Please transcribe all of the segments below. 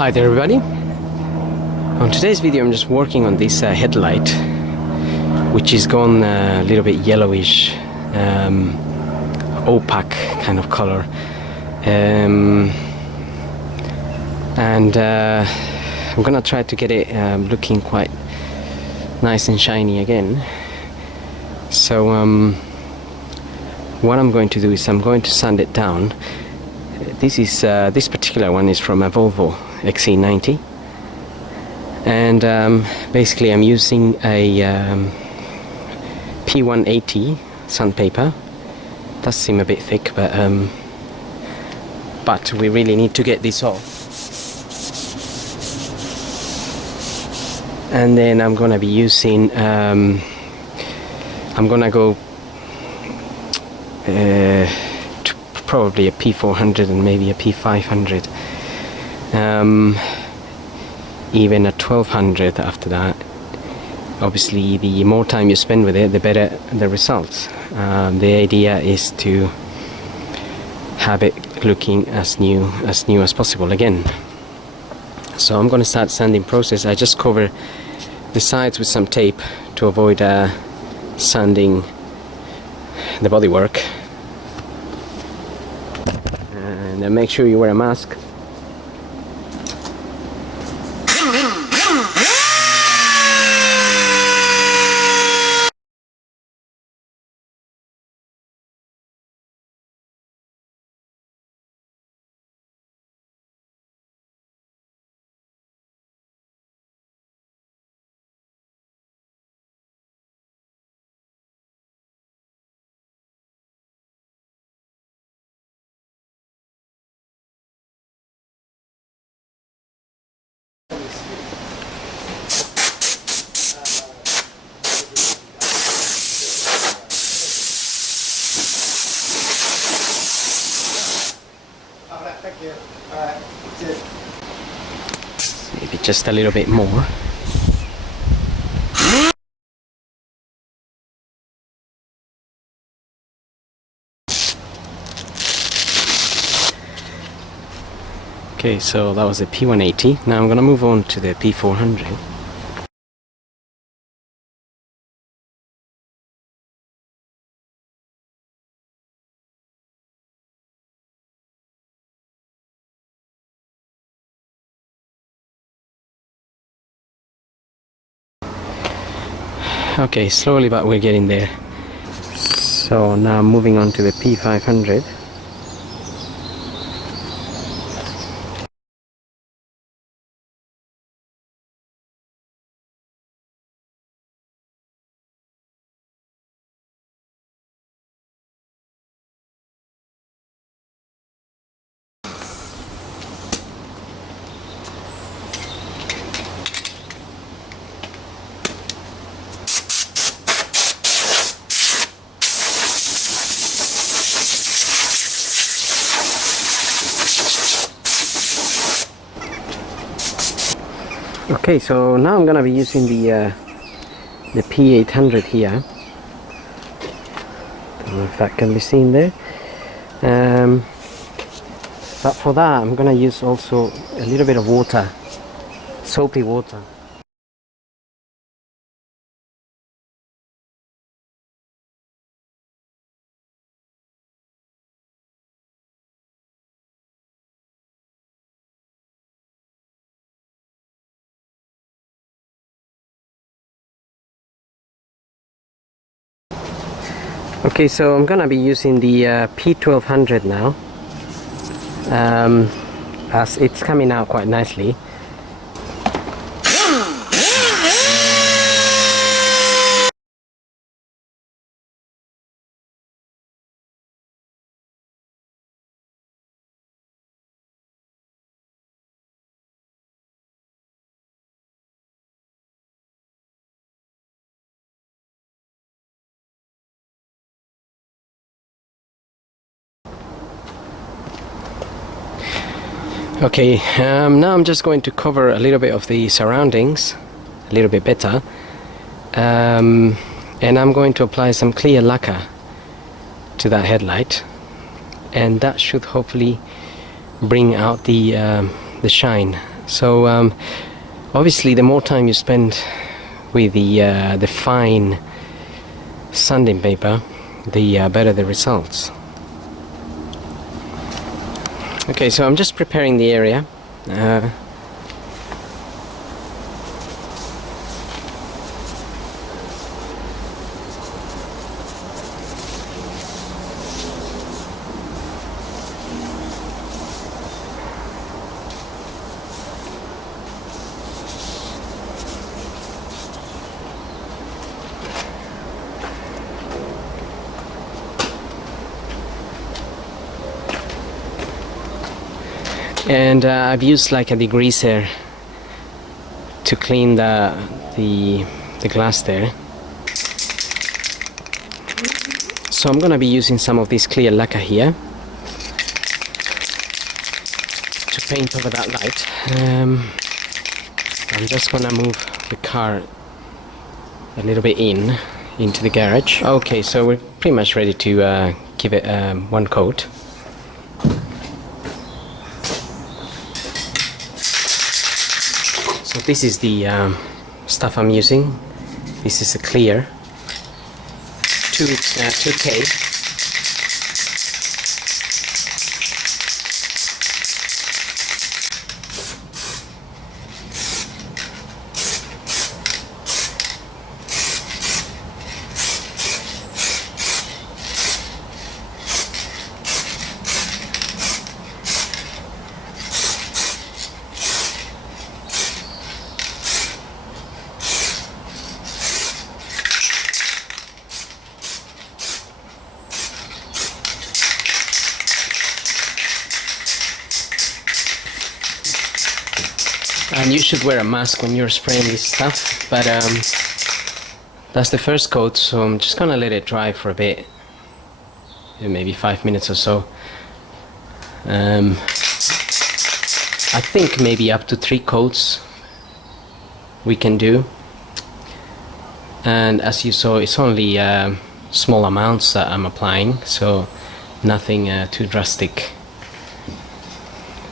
Hi there everybody. On today's video I'm just working on this headlight, which is gone a little bit yellowish, opaque kind of color, and I'm gonna try to get it looking quite nice and shiny again. So what I'm going to do is I'm going to sand it down. This particular one is from a Volvo XC90, and basically I'm using a P180 sandpaper. Does seem a bit thick, but we really need to get this off. And then I'm gonna be using I'm gonna go probably a P400 and maybe a P500, even a 1200 after that. Obviously the more time you spend with it, the better the results. The idea is to have it looking as new as possible again. So I'm going to start sanding process. I just cover the sides with some tape to avoid sanding the bodywork. And make sure you wear a mask. Maybe just a little bit more. Okay, so that was the P180. Now I'm going to move on to the P400. Okay, slowly but we're getting there. So now moving on to the P500. Okay, so now I'm gonna be using the P800 here. Don't know if that can be seen there. But for that I'm gonna use also a little bit of water, soapy water. Okay, so I'm gonna be using the P1200 now, as it's coming out quite nicely. Okay, now I'm just going to cover a little bit of the surroundings a little bit better, and I'm going to apply some clear lacquer to that headlight, and that should hopefully bring out the shine So obviously the more time you spend with the fine sanding paper, the better the results. Okay, so I'm just preparing the area. And I've used like a degreaser to clean the glass there. So I'm gonna be using some of this clear lacquer here to paint over that light. I'm just gonna move the car a little bit into the garage. Okay, so we're pretty much ready to give it one coat. So this is the stuff I'm using. This is a clear 2K. And you should wear a mask when you're spraying this stuff, but that's the first coat, so I'm just gonna let it dry for a bit, maybe 5 minutes or so. I think maybe up to 3 coats we can do, and as you saw, it's only small amounts that I'm applying, so nothing too drastic.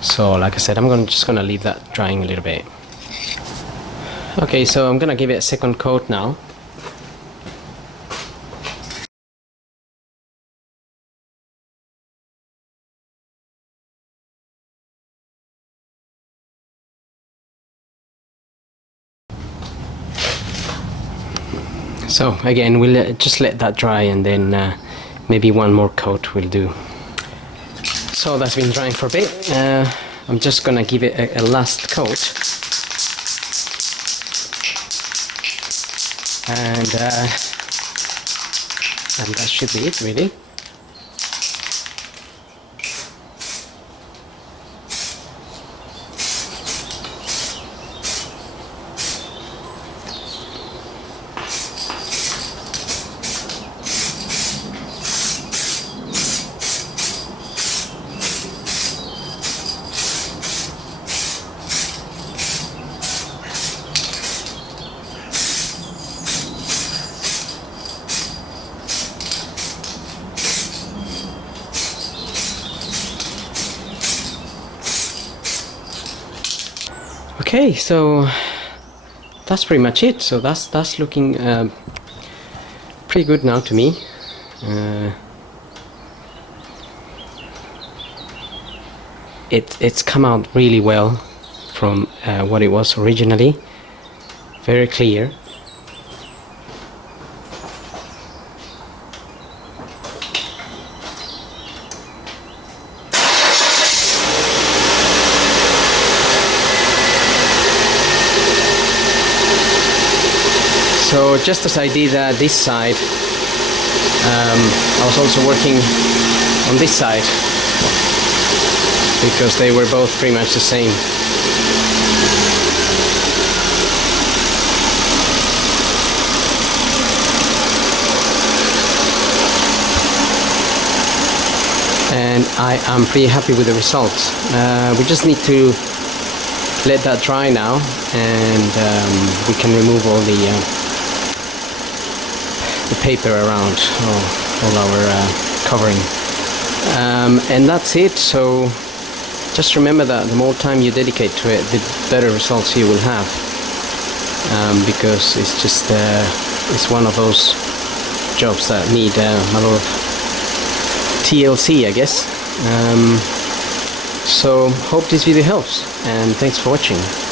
So like I said, I'm just gonna leave that drying a little bit. Okay, so I'm gonna give it a second coat now. So again, we'll just let that dry, and then maybe one more coat will do. So that's been drying for a bit. I'm just gonna give it a last coat, and that should be it, really. Okay, so that's pretty much it. So that's looking pretty good now to me. It's come out really well from what it was originally. Very clear. So just as I did this side, I was also working on this side, because they were both pretty much the same. And I am pretty happy with the results. We just need to let that dry now, and we can remove all the paper around all our covering, and that's it. So just remember that the more time you dedicate to it, the better results you will have, because it's just it's one of those jobs that need a lot of TLC, I guess. So hope this video helps, and thanks for watching.